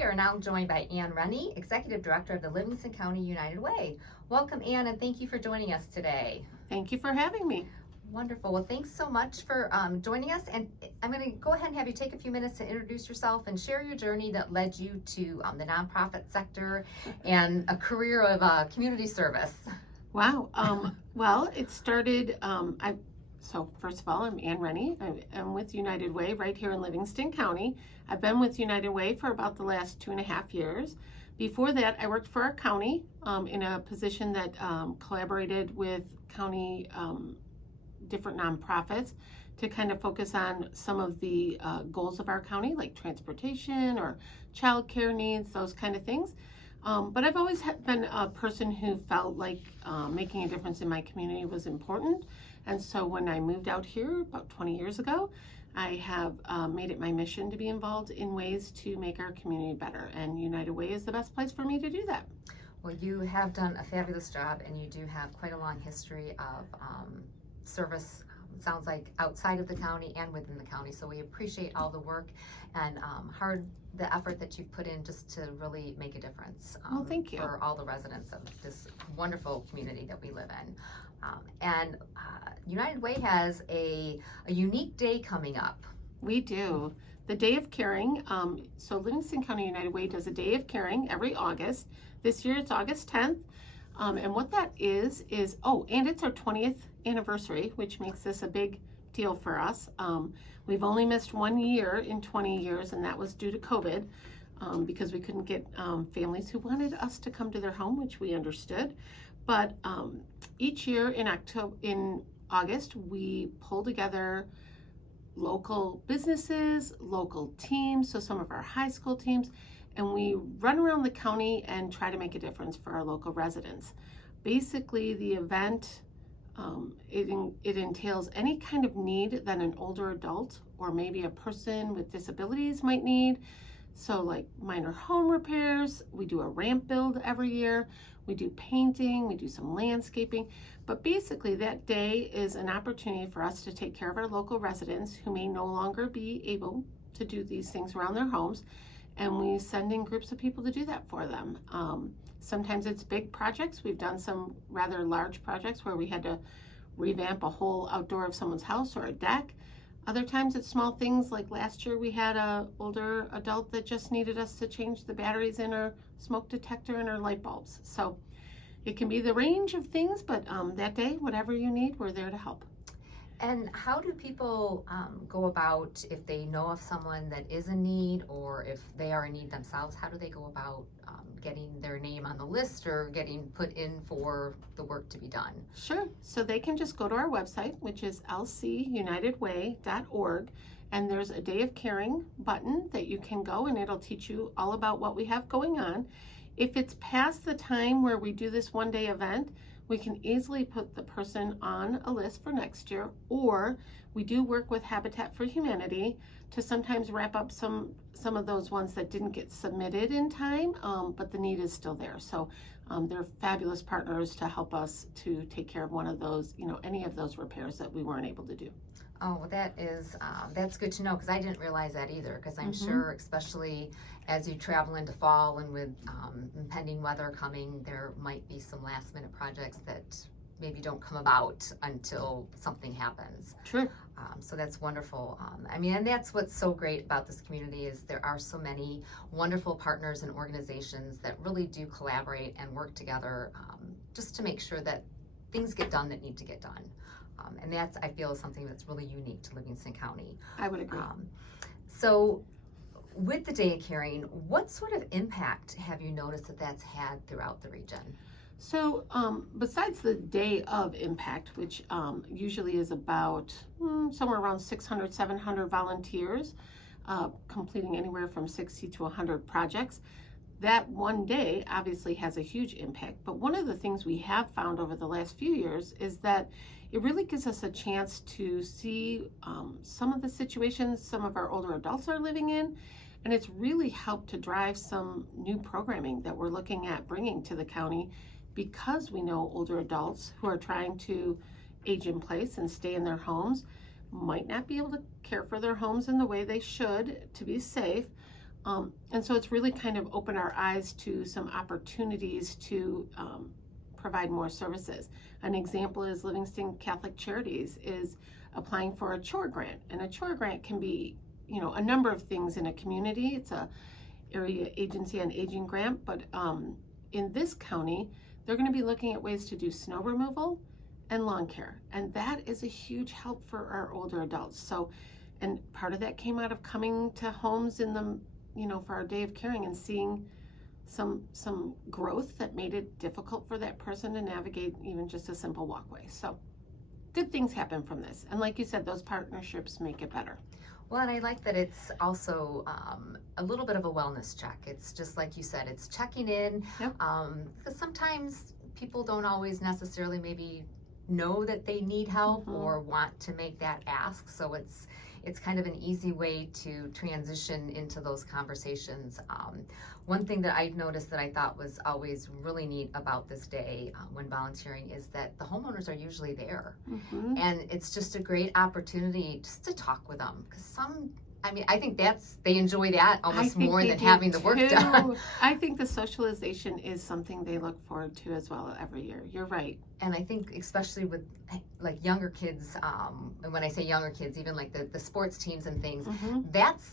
We are now joined by Rennie, Executive Director of the Livingston County United Way. Welcome, Ann, and thank you for joining us today. Thank you for having me. Wonderful. Well, thanks so much for joining us. And I'm going to go ahead and have you take a few minutes to introduce yourself and share your journey that led you to the nonprofit sector and a career of community service. Wow. Well, it started, so first of all, I'm Ann Rennie. I'm with United Way right here in Livingston County. I've been with United Way for about the last 2.5 years. Before that, I worked for our county in a position that collaborated with county different nonprofits to kind of focus on some of the goals of our county, like transportation or child care needs, those kind of things. But I've always been a person who felt like making a difference in my community was important. And so when I moved out here about 20 years ago, I have made it my mission to be involved in ways to make our community better. And United Way is the best place for me to do that. Well, you have done a fabulous job, and you do have quite a long history of service, sounds like outside of the county and within the county. So we appreciate all the work and the effort that you've put in just to really make a difference Well, thank you. for all the residents of this wonderful community that we live in. United Way has a unique day coming up. We do. The Day of Caring. So Livingston County United Way does a Day of Caring every August. This year it's August 10th. And what that is, and it's our 20th anniversary, which makes this a big deal for us. We've only missed 1 year in 20 years, and that was due to COVID, because we couldn't get families who wanted us to come to their home, which we understood. But each year in August, we pull together local businesses, local teams, so some of our high school teams, and we run around the county and try to make a difference for our local residents. Basically, the event, it entails any kind of need that an older adult or maybe a person with disabilities might need. So like minor home repairs, we do a ramp build every year, we do painting, we do some landscaping. But basically that day is an opportunity for us to take care of our local residents who may no longer be able to do these things around their homes. And we send in groups of people to do that for them. Sometimes it's big projects. We've done some rather large projects where we had to revamp a whole outdoor of someone's house or a deck. Other times it's small things, like last year we had an older adult that just needed us to change the batteries in her smoke detector and her light bulbs. So it can be the range of things, but that day, whatever you need, we're there to help. And how do people go about, if they know of someone that is in need, or if they are in need themselves, how do they go about getting their name on the list or getting put in for the work to be done? Sure. So they can just go to our website, which is lcunitedway.org, and there's a Day of Caring button that you can go, and it'll teach you all about what we have going on. If it's past the time where we do this one-day event, we can easily put the person on a list for next year, or we do work with Habitat for Humanity to sometimes wrap up some of those ones that didn't get submitted in time, but the need is still there. So they're fabulous partners to help us to take care of one of those, any of those repairs that we weren't able to do. Oh, well, that's good to know, because I didn't realize that either, because I'm sure, especially as you travel into fall and with impending weather coming, there might be some last minute projects that maybe don't come about until something happens. True. So that's wonderful. And that's what's so great about this community is there are so many wonderful partners and organizations that really do collaborate and work together just to make sure that things get done that need to get done. And that's, I feel, something that's really unique to Livingston County. I would agree. So with the Day of Caring, what sort of impact have you noticed that that's had throughout the region? So besides the Day of Impact, which usually is about somewhere around 600, 700 volunteers, completing anywhere from 60 to 100 projects, that one day obviously has a huge impact. But one of the things we have found over the last few years is that it really gives us a chance to see some of the situations some of our older adults are living in. And it's really helped to drive some new programming that we're looking at bringing to the county, because we know older adults who are trying to age in place and stay in their homes might not be able to care for their homes in the way they should to be safe. And so it's really kind of opened our eyes to some opportunities to provide more services. An example is Livingston Catholic Charities is applying for a chore grant, and a chore grant can be, a number of things in a community. It's a area agency on aging grant, but in this county, they're going to be looking at ways to do snow removal and lawn care, and that is a huge help for our older adults. So, and part of that came out of coming to homes in the, for our day of caring and seeing some growth that made it difficult for that person to navigate even just a simple walkway. So good things happen from this. And like you said, those partnerships make it better. Well, and I like that it's also a little bit of a wellness check. It's just like you said, it's checking in. Yep. Because sometimes people don't always necessarily maybe know that they need help or want to make that ask. So it's kind of an easy way to transition into those conversations. One thing that I've noticed that I thought was always really neat about this day when volunteering is that the homeowners are usually there. And it's just a great opportunity just to talk with them. Because I think they enjoy that almost more than having the work done. I think the socialization is something they look forward to as well every year. You're right. And I think especially with like younger kids, and when I say younger kids, even like the sports teams and things, that's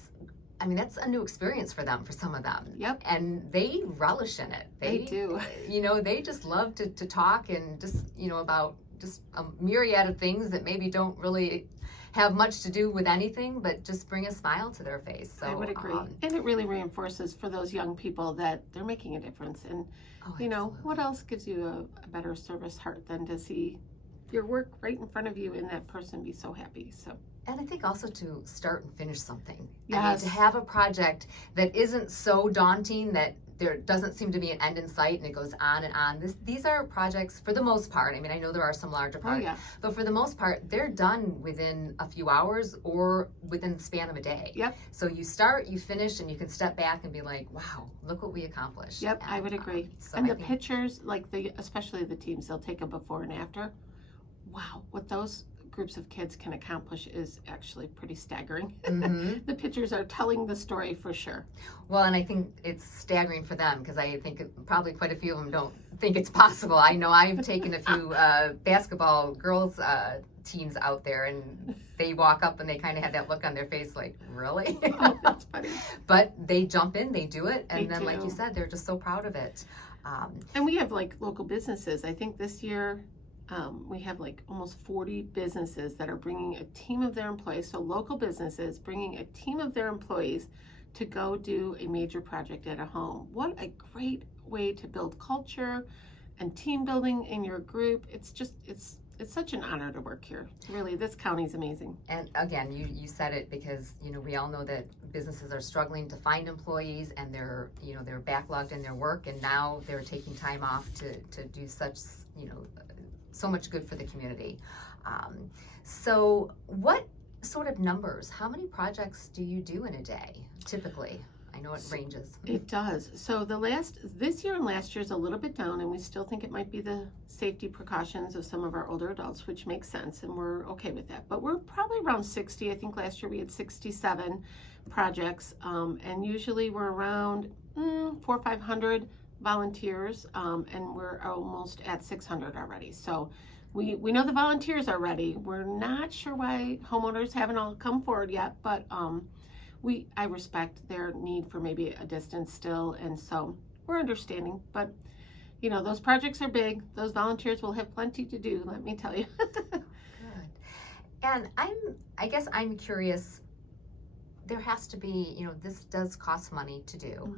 a new experience for them, for some of them. Yep. And they relish in it. They do. They just love to talk and just, about just a myriad of things that maybe don't really have much to do with anything, but just bring a smile to their face. So I would agree. And it really reinforces for those young people that they're making a difference. And, what else gives you a better service heart than to see your work right in front of you and that person be so happy. So. And I think also to start and finish something. Yes. To have a project that isn't so daunting that there doesn't seem to be an end in sight and it goes on and on. These are projects, for the most part, I know there are some larger projects, but for the most part, they're done within a few hours or within the span of a day. Yep. So you start, you finish, and you can step back and be like, wow, look what we accomplished. Yep, And, I would agree. And the pictures, especially the teams, they'll take a before and after. Wow, what those groups of kids can accomplish is actually pretty staggering. The pictures are telling the story for sure. Well, and I think it's staggering for them because I think probably quite a few of them don't think it's possible. I know I've taken a few basketball girls teams out there, and they walk up and they kind of have that look on their face like, really? Oh, that's funny. But they jump in, they do it, and They then do. like you said, they're just so proud of it. And we have local businesses. I think this year we have almost 40 businesses that are bringing a team of their employees, so local businesses bringing a team of their employees to go do a major project at a home. What a great way to build culture and team building in your group. It's such an honor to work here. Really, this county's amazing. And again, you said it because, we all know that businesses are struggling to find employees, and they're backlogged in their work, and now they're taking time off to do such, so much good for the community. So what sort of numbers, how many projects do you do in a day, typically? I know it ranges. It does. So this year and last year is a little bit down, and we still think it might be the safety precautions of some of our older adults, which makes sense, and we're okay with that. But we're probably around 60. I think last year we had 67 projects, and usually we're around 400 or 500 volunteers, and we're almost at 600 already. So we know the volunteers are ready. We're not sure why homeowners haven't all come forward yet, but I respect their need for maybe a distance still, and so we're understanding. But those projects are big. Those volunteers will have plenty to do, let me tell you. Good. And I guess I'm curious, there has to be, this does cost money to do.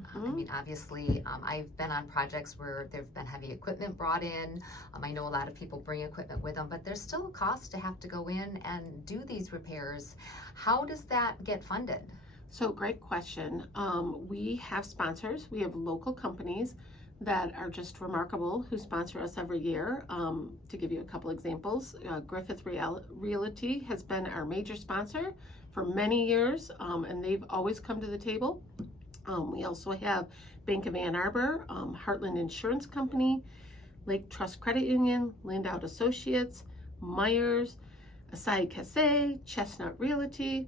Obviously, I've been on projects where there've been heavy equipment brought in. I know a lot of people bring equipment with them, but there's still a cost to have to go in and do these repairs. How does that get funded? So great question. We have sponsors. We have local companies that are just remarkable who sponsor us every year. To give you a couple examples, Griffith Realty has been our major sponsor for many years, and they've always come to the table. We also have Bank of Ann Arbor, Heartland Insurance Company, Lake Trust Credit Union, Landout Associates, Myers, Acai Casse, Chestnut Realty,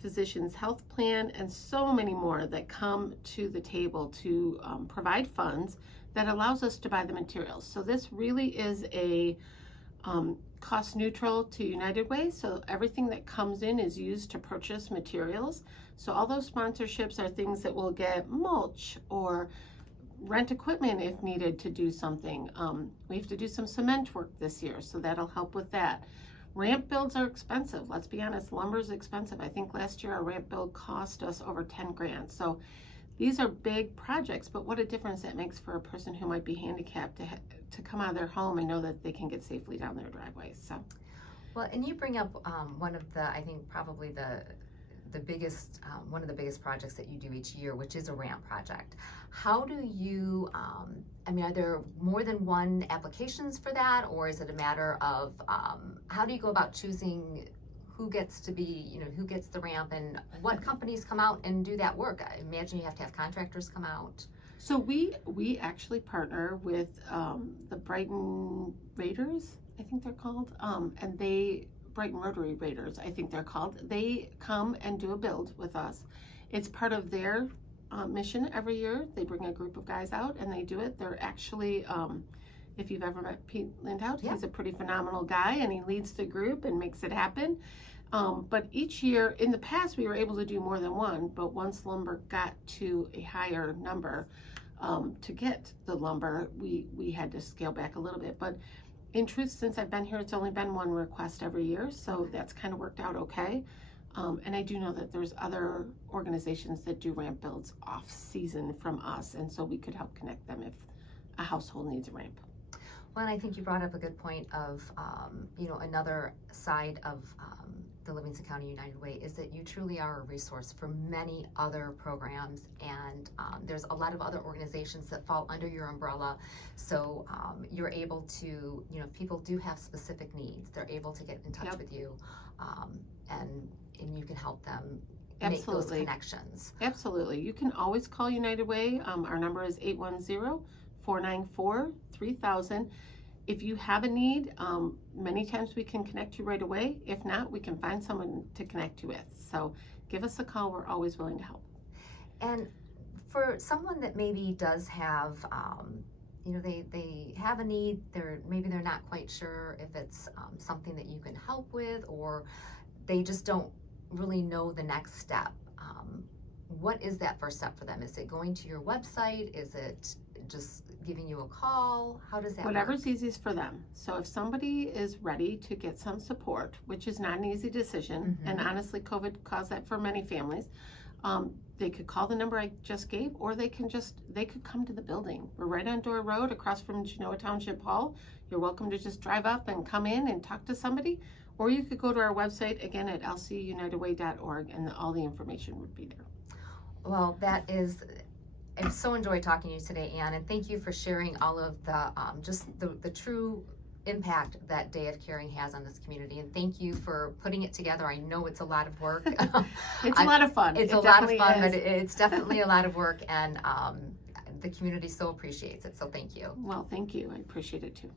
physician's health plan, and so many more that come to the table to provide funds that allows us to buy the materials. So this really is a cost neutral to United Way. So everything that comes in is used to purchase materials. So all those sponsorships are things that will get mulch or rent equipment if needed to do something. We have to do some cement work this year, so that'll help with that. Ramp builds are expensive. Let's be honest, lumber is expensive. I think last year our ramp build cost us over 10 grand. So these are big projects, but what a difference that makes for a person who might be handicapped to come out of their home and know that they can get safely down their driveway. So, well, and you bring up one of the, I think probably the biggest, one of the biggest projects that you do each year, which is a ramp project. How do you, I mean, are there more than one applications for that, or is it a matter of, how do you go about choosing who gets to be, you know, who gets the ramp, and what companies come out and do that work? I imagine you have to have contractors come out. So we actually partner with the Brighton Raiders, I think they're called, and they, Brighton Rotary Raiders, I think they're called. They come and do a build with us. It's part of their mission every year. They bring a group of guys out and they do it. They're actually, if you've ever met Pete Lindhout, Yeah. he's a pretty phenomenal guy, and he leads the group and makes it happen. But each year, in the past, we were able to do more than one, but once lumber got to a higher number, to get the lumber, we had to scale back a little bit. But in truth, since I've been here, it's only been one request every year, so that's kind of worked out okay. And I do know that there's other organizations that do ramp builds off season from us, and so we could help connect them if a household needs a ramp. Well, and I think you brought up a good point of, you know, another side of the Livingston County United Way is that you truly are a resource for many other programs, and there's a lot of other organizations that fall under your umbrella. So you're able to, you know, if people do have specific needs, they're able to get in touch Yep. with you, and you can help them Absolutely. make those connections. Absolutely. You can always call United Way. Our number is 810-494-3000. If you have a need, many times we can connect you right away. If not, we can find someone to connect you with. So give us a call. We're always willing to help. And for someone that maybe does have, you know, they have a need, maybe they're not quite sure if it's something that you can help with, or they just don't really know the next step. What is that first step for them? Is it going to your website? Is it just giving you a call? How does that Whatever's work? easiest for them. So if somebody is ready to get some support, which is not an easy decision, and honestly, COVID caused that for many families, they could call the number I just gave, or they could come to the building. We're right on Door Road across from Genoa Township Hall. You're welcome to just drive up and come in and talk to somebody, or you could go to our website again at lcunitedway.org, and all the information would be there. Well, I've so enjoyed talking to you today, Ann, and thank you for sharing all of the, just the true impact that Day of Caring has on this community, and thank you for putting it together. I know it's a lot of work. It's a lot of fun. It's It a lot of definitely fun, is. but it's definitely a lot of work, and the community so appreciates it, so thank you. Well, thank you. I appreciate it too.